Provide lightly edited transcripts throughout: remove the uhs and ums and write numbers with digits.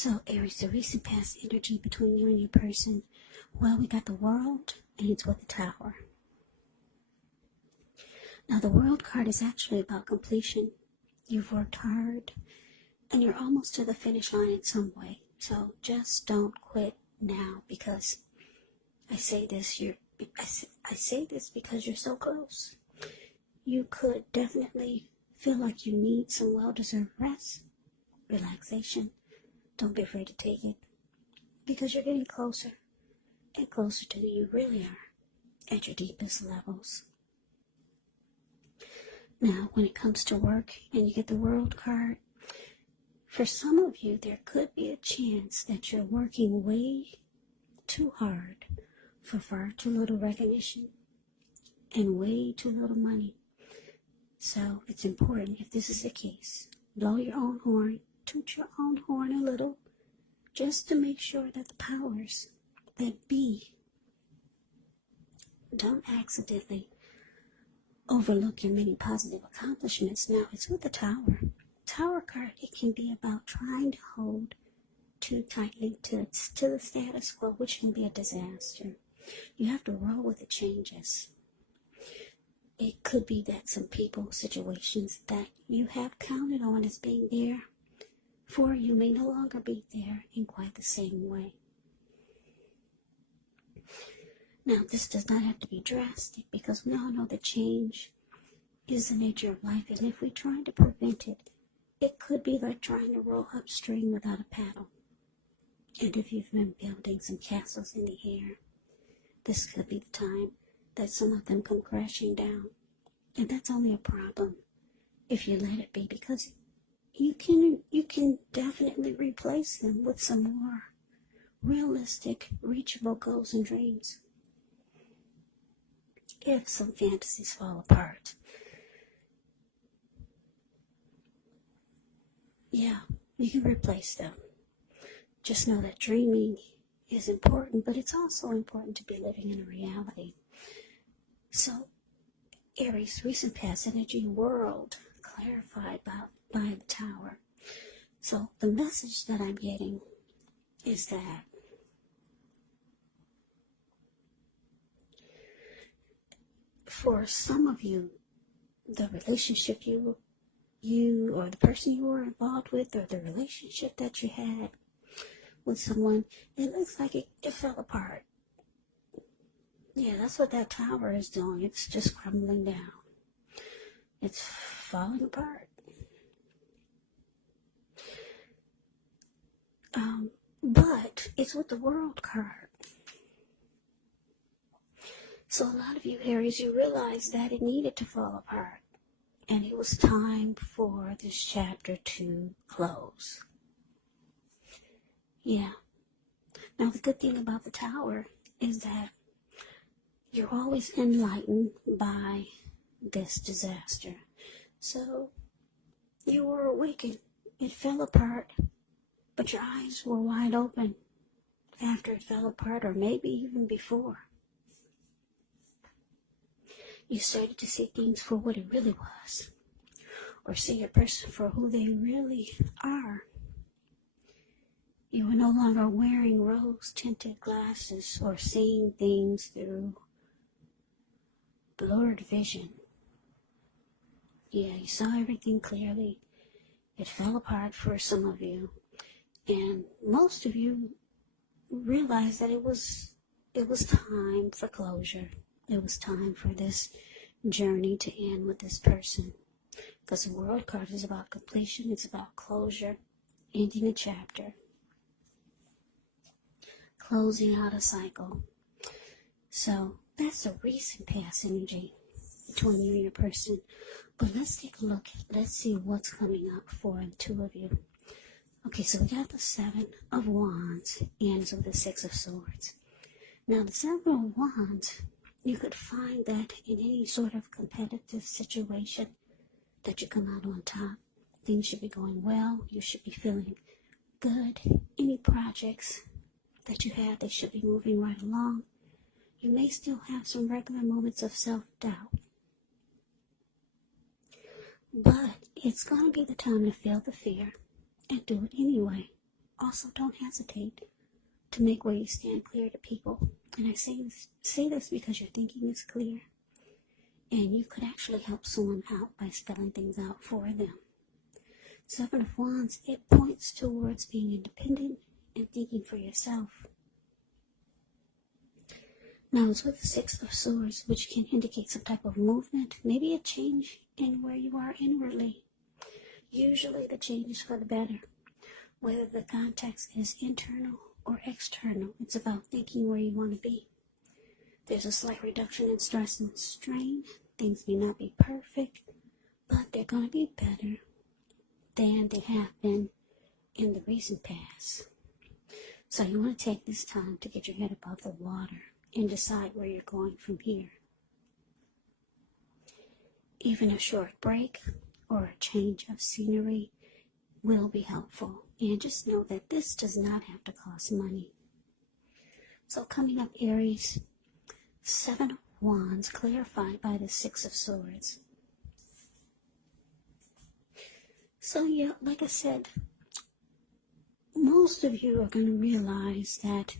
So, Aries, the recent past energy between you and your person, well, we got the World, and it's with the Tower. Now, the World card is actually about completion. You've worked hard, and you're almost to the finish line in some way. So, just don't quit now, because I say this because you're so close. You could definitely feel like you need some well-deserved rest, relaxation. Don't be afraid to take it, because you're getting closer and closer to who you really are at your deepest levels. Now, when it comes to work and you get the World card, for some of you, there could be a chance that you're working way too hard for far too little recognition and way too little money. So it's important, if this is the case, blow your own horn, toot your own horn a little, just to make sure that the powers that be don't accidentally overlook your many positive accomplishments. Now, it's with the Tower. Tower card, it can be about trying to hold too tightly to the status quo, which can be a disaster. You have to roll with the changes. It could be that some people, situations that you have counted on as being there for you may no longer be there in quite the same way. Now, this does not have to be drastic, because we all know that change is the nature of life, and if we try to prevent it, it could be like trying to row upstream without a paddle. And if you've been building some castles in the air, this could be the time that some of them come crashing down. And that's only a problem if you let it be, because you can definitely replace them with some more realistic, reachable goals and dreams. If some fantasies fall apart, yeah, you can replace them. Just know that dreaming is important, but it's also important to be living in a reality. So, Aries, recent past energy, World, clarified by the Tower. So, the message that I'm getting is that for some of you, the relationship you or the person you were involved with, or the relationship that you had with someone, it looks like it fell apart. Yeah, that's what that Tower is doing. It's just crumbling down. It's falling apart. But it's with the World card. So a lot of you Aries, you realize that it needed to fall apart, and it was time for this chapter to close. Yeah. Now, the good thing about the Tower is that you're always enlightened by this disaster. So you were awakened. It fell apart, but your eyes were wide open after it fell apart, or maybe even before. You started to see things for what it really was, or see a person for who they really are. You were no longer wearing rose-tinted glasses or seeing things through blurred vision. Yeah, you saw everything clearly. It fell apart for some of you, and most of you realized that it was time for closure. It was time for this journey to end with this person, because the World card is about completion. It's about closure, ending a chapter, closing out a cycle. So that's a recent past energy between you and your person. But let's take a look. Let's see what's coming up for the two of you. Okay, so we got the Seven of Wands ends with the Six of Swords. Now, the Seven of Wands, you could find that in any sort of competitive situation that you come out on top. Things should be going well. You should be feeling good. Any projects that you have, they should be moving right along. You may still have some regular moments of self-doubt, but it's going to be the time to feel the fear and do it anyway. also don't hesitate to make where you stand clear to people. And I say this because your thinking is clear, and you could actually help someone out by spelling things out for them. Seven of Wands, it points towards being independent and thinking for yourself. Now it's with the Six of Swords, which can indicate some type of movement, maybe a change in where you are inwardly. Usually the change is for the better. Whether the context is internal or external, it's about thinking where you want to be. There's a slight reduction in stress and strain. Things may not be perfect, but they're going to be better than they have been in the recent past. So you want to take this time to get your head above the water and decide where you're going from here. Even a short break or a change of scenery will be helpful. And just know that this does not have to cost money. So coming up, Aries, Seven of Wands clarified by the Six of Swords. So yeah, like I said, most of you are going to realize that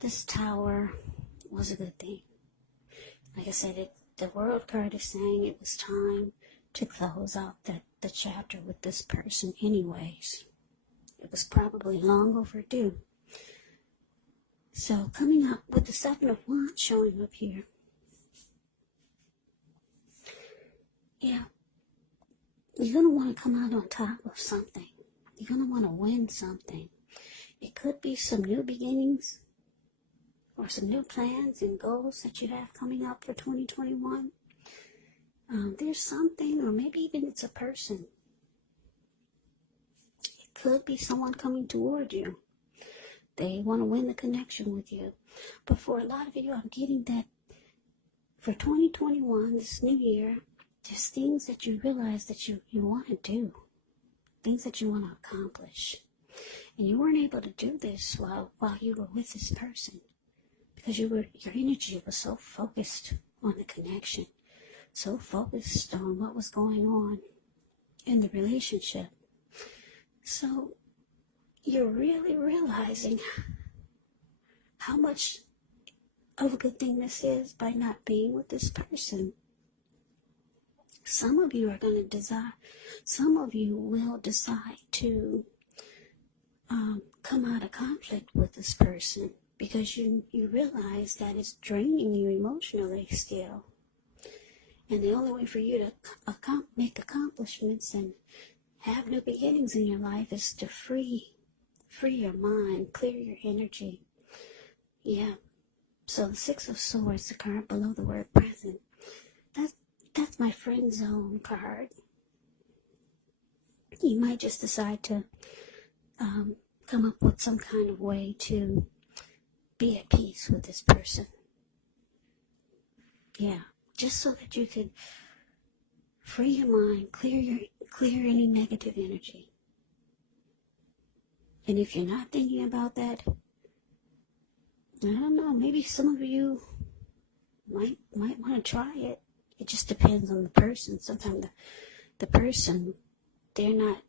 this Tower was a good thing. Like I said, the World card is saying it was time to close out the chapter with this person anyways. It was probably long overdue. So coming up with the Seven of Wands showing up here. Yeah, you're going to want to come out on top of something. You're going to want to win something. It could be some new beginnings or some new plans and goals that you have coming up for 2021. There's something, or maybe even it's a person. It could be someone coming toward you. They want to win the connection with you. But for a lot of you, I'm getting that for 2021, this new year, there's things that you realize that you want to do. Things that you want to accomplish. And you weren't able to do this while you were with this person. Because your energy was so focused on the connection. So focused on what was going on in the relationship. So you're really realizing how much of a good thing this is by not being with this person. Some of you are going to desire, some of you will decide to come out of conflict with this person because you realize that it's draining you emotionally still. And the only way for you to make accomplishments and have new beginnings in your life is to free your mind, clear your energy. Yeah. So the Six of Swords, the card below the word present, that's my friend zone card. You might just decide to come up with some kind of way to be at peace with this person. Yeah. Just so that you could free your mind, clear any negative energy. And if you're not thinking about that, I don't know, maybe some of you might want to try it. It just depends on the person. Sometimes the person, they're not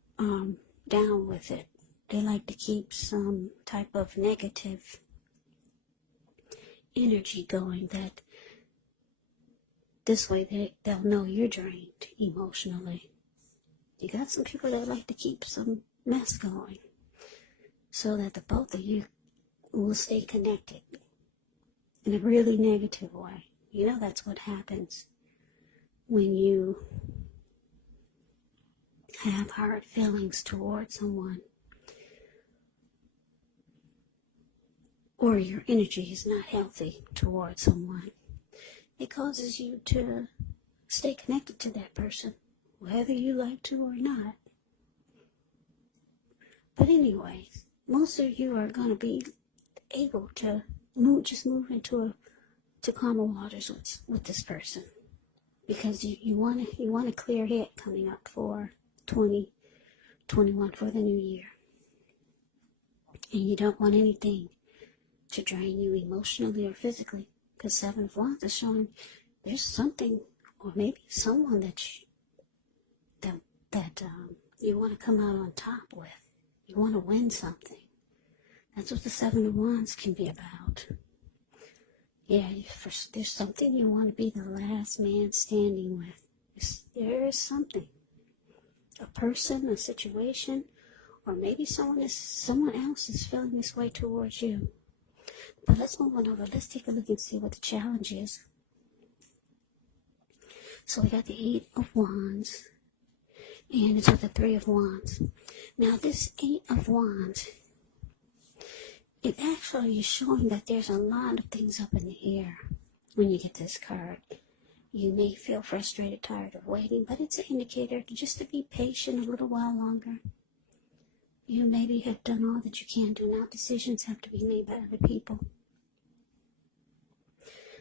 down with it. They like to keep some type of negative energy going that this way they'll know you're drained emotionally. You got some people that like to keep some mess going so that the both of you will stay connected in a really negative way. You know that's what happens when you have hard feelings towards someone or your energy is not healthy towards someone. It causes you to stay connected to that person, whether you like to or not. But anyways, most of you are going to be able to move into calmer waters with this person, because you want a clear head coming up for 2021 for the new year, and you don't want anything to drain you emotionally or physically. Because Seven of Wands is showing there's something, or maybe someone that you want to come out on top with. You want to win something. That's what the Seven of Wands can be about. Yeah, there's something you want to be the last man standing with. There is something. A person, a situation, or maybe someone else is feeling this way towards you. But let's move on over. Let's take a look and see what the challenge is. So we got the Eight of Wands, and it's with the Three of Wands. Now this Eight of Wands, it actually is showing that there's a lot of things up in the air when you get this card. You may feel frustrated, tired of waiting, but it's an indicator just to be patient a little while longer. You maybe have done all that you can do. Now decisions have to be made by other people.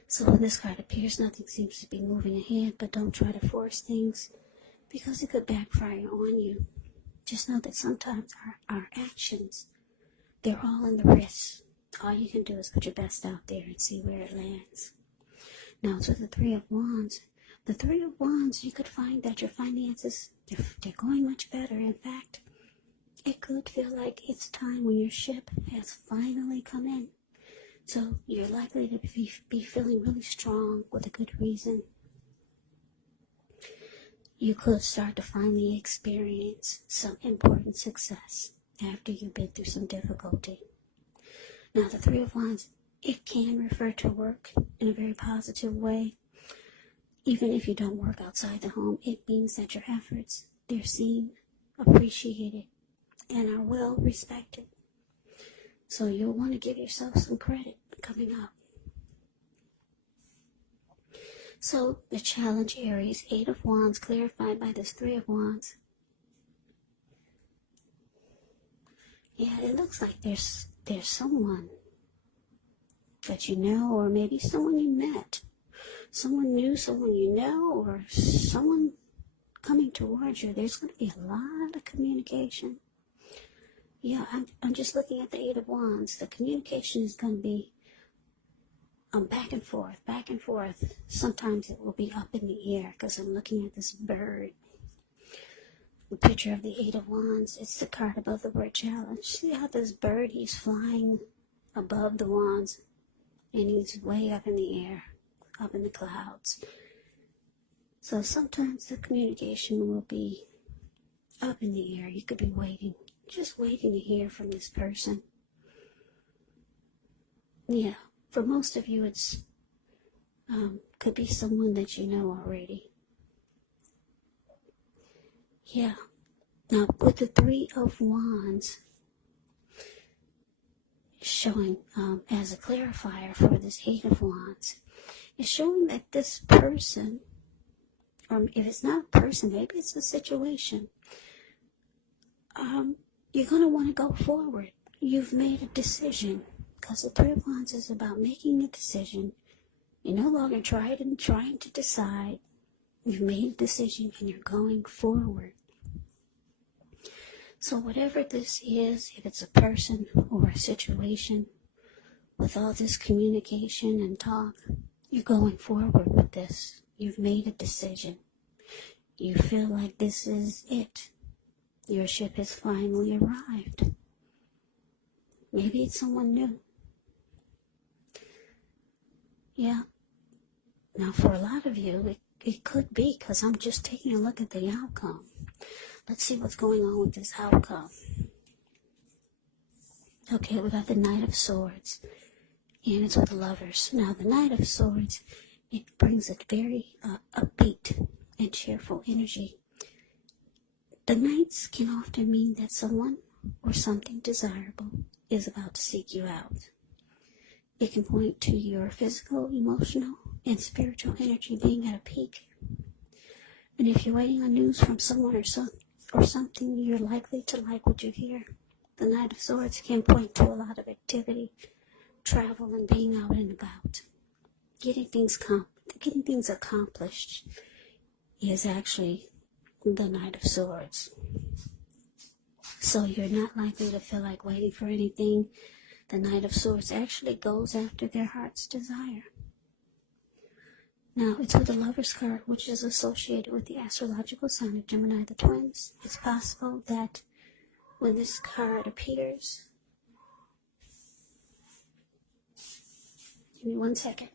So when this card appears, nothing seems to be moving ahead, but don't try to force things because it could backfire on you. Just know that sometimes our actions, they're all in the wrist. All you can do is put your best out there and see where it lands. Now, so the Three of Wands. The Three of Wands, you could find that your finances, they're going much better. In fact, it could feel like it's time when your ship has finally come in. So you're likely to be feeling really strong with a good reason. You could start to finally experience some important success after you've been through some difficulty. Now, the Three of Wands, it can refer to work in a very positive way. Even if you don't work outside the home, it means that your efforts, they're seen, appreciated, and are well respected. So you'll want to give yourself some credit coming up. So the challenge, Aries, Eight of Wands, clarified by this Three of Wands. Yeah, it looks like there's someone that you know, or maybe someone you met. Someone new, someone you know, or someone coming towards you. There's going to be a lot of communication. Yeah, I'm just looking at the Eight of Wands. The communication is going to be back and forth, back and forth. Sometimes it will be up in the air because I'm looking at this bird. The picture of the Eight of Wands. It's the card above the word challenge. See how this bird, he's flying above the wands and he's way up in the air, up in the clouds. So sometimes the communication will be up in the air. You could be waiting. Just waiting to hear from this person. Yeah, for most of you, it's could be someone that you know already. Yeah. Now, with the Three of Wands showing as a clarifier for this Eight of Wands, it's showing that this person, or if it's not a person, maybe it's a situation, you're going to want to go forward. You've made a decision, because the Three of Wands is about making a decision. You're no longer trying to decide. You've made a decision and you're going forward. So whatever this is, if it's a person or a situation, with all this communication and talk, you're going forward with this. You've made a decision. You feel like this is it. Your ship has finally arrived. Maybe it's someone new. Yeah. Now, for a lot of you, it could be, because I'm just taking a look at the outcome. Let's see what's going on with this outcome. Okay, we got the Knight of Swords, and it's with the Lovers. Now, the Knight of Swords, it brings a very upbeat and cheerful energy. The Knights can often mean that someone or something desirable is about to seek you out. It can point to your physical, emotional, and spiritual energy being at a peak. And if you're waiting on news from someone or something, you're likely to like what you hear. The Knight of Swords can point to a lot of activity, travel, and being out and about. Getting things accomplished is actually the Knight of Swords. So you're not likely to feel like waiting for anything. The Knight of Swords actually goes after their heart's desire. Now, it's with the Lover's card, which is associated with the astrological sign of Gemini, the twins. It's possible that when this card appears. Give me 1 second.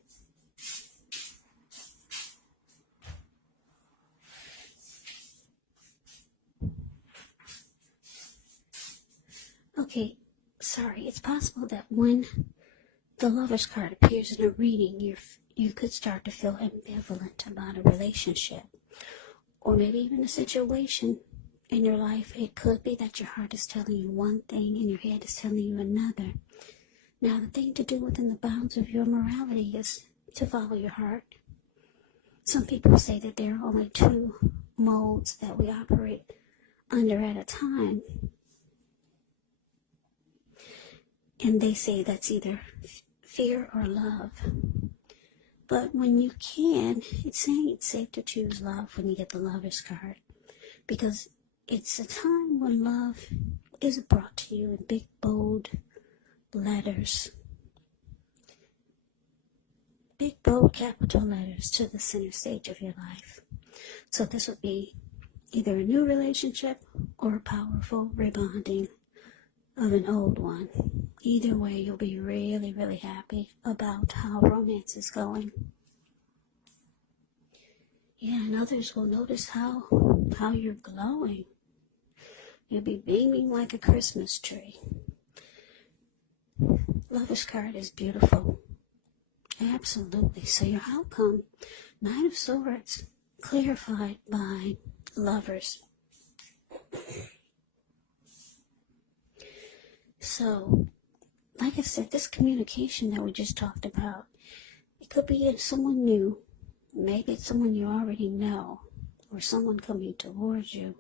Okay, sorry. It's possible that when the Lover's card appears in a reading, you could start to feel ambivalent about a relationship, or maybe even a situation in your life. It could be that your heart is telling you one thing and your head is telling you another. Now, the thing to do within the bounds of your morality is to follow your heart. Some people say that there are only 2 modes that we operate under at a time. And they say that's either fear or love. But when you can, it's saying it's safe to choose love when you get the Lover's card. Because it's a time when love is brought to you in big, bold letters. Big, bold, capital letters to the center stage of your life. So this would be either a new relationship or a powerful rebonding of an old one. Either way, you'll be really, really happy about how romance is going. Yeah, and others will notice how you're glowing. You'll be beaming like a Christmas tree. Lover's card is beautiful. Absolutely. So your outcome, Knight of Swords, clarified by Lovers. So, like I said, this communication that we just talked about, it could be someone new. Maybe it's someone you already know, or someone coming towards you.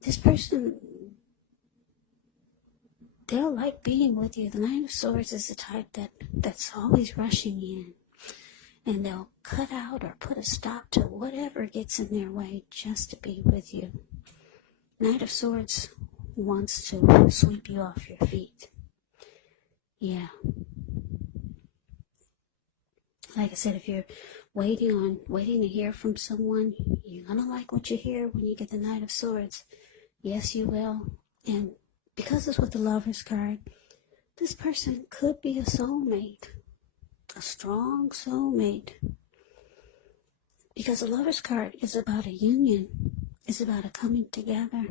This person, they'll like being with you. The Knight of Swords is the type that's always rushing in. And they'll cut out or put a stop to whatever gets in their way just to be with you. Knight of Swords wants to sweep you off your feet. Yeah. Like I said, if you're waiting to hear from someone, you're going to like what you hear when you get the Knight of Swords. Yes, you will. And because it's with the Lover's card, this person could be a soulmate. A strong soulmate. Because the Lover's card is about a union. It's about a coming together.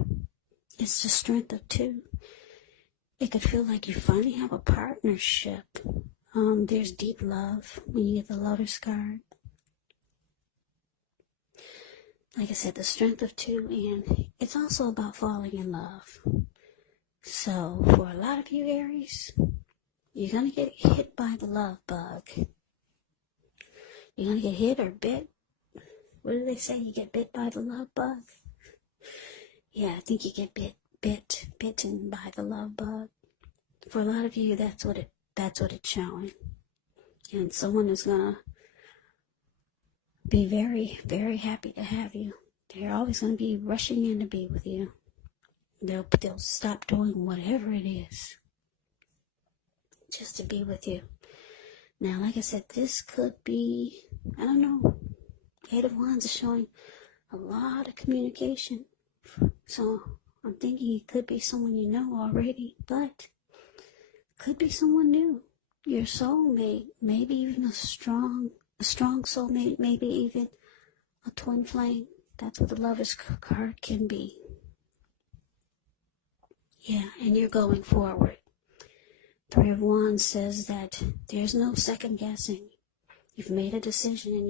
It's the strength of 2. It could feel like you finally have a partnership. There's deep love when you get the Lover's card. Like I said, the strength of 2, and it's also about falling in love. So, for a lot of you Aries, you're going to get hit by the love bug. You're going to get hit or bit. What do they say? You get bit by the love bug? Yeah, I think you get bitten by the love bug. For a lot of you, that's what it's showing. And someone is gonna be very, very happy to have you. They're always gonna be rushing in to be with you. They'll stop doing whatever it is just to be with you. Now, like I said, this could be, I don't know, 8 of Wands is showing a lot of communication. So I'm thinking it could be someone you know already, but could be someone new. Your soulmate, maybe even a strong soulmate, maybe even a twin flame. That's what the Lover's card can be. Yeah, and you're going forward. 3 of Wands says that there's no second guessing. You've made a decision and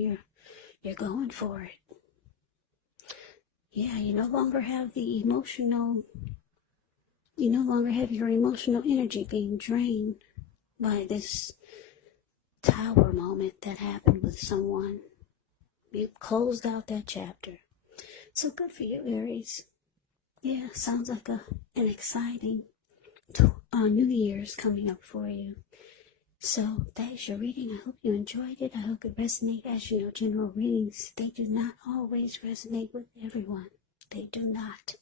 you're going for it. Yeah, you no longer have your emotional energy being drained by this tower moment that happened with someone. You closed out that chapter. So good for you, Aries. Yeah, sounds like an exciting New Year's coming up for you. So that is your reading. I hope you enjoyed it. I hope it resonated. As you know, general readings, they do not always resonate with everyone. They do not.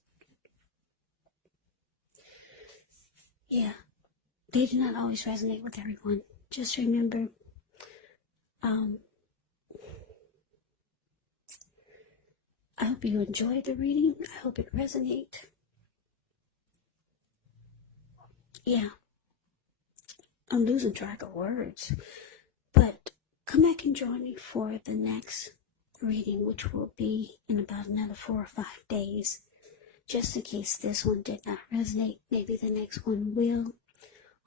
Yeah, they do not always resonate with everyone. Just remember, I hope you enjoyed the reading. I hope it resonated. Yeah, I'm losing track of words. But come back and join me for the next reading, which will be in about another 4 or 5 days. Just in case this one did not resonate, maybe the next one will.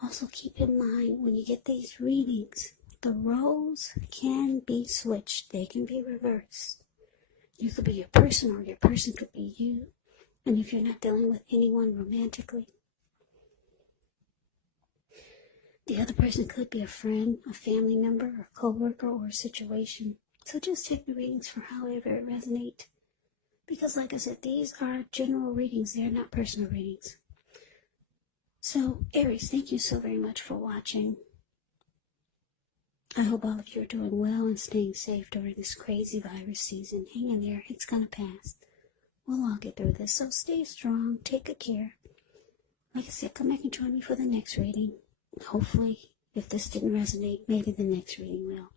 Also keep in mind, when you get these readings, the roles can be switched. They can be reversed. You could be your person, or your person could be you. And if you're not dealing with anyone romantically, the other person could be a friend, a family member, a co-worker, or a situation. So just take the readings for however it resonates. Because like I said, these are general readings. They're not personal readings. So, Aries, thank you so very much for watching. I hope all of you are doing well and staying safe during this crazy virus season. Hang in there. It's going to pass. We'll all get through this. So stay strong. Take good care. Like I said, come back and join me for the next reading. Hopefully, if this didn't resonate, maybe the next reading will.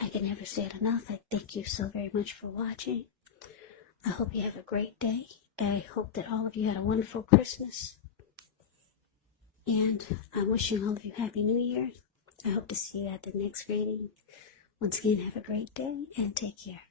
I can never say it enough. I thank you so very much for watching. I hope you have a great day. I hope that all of you had a wonderful Christmas. And I'm wishing all of you Happy New Year. I hope to see you at the next reading. Once again, have a great day and take care.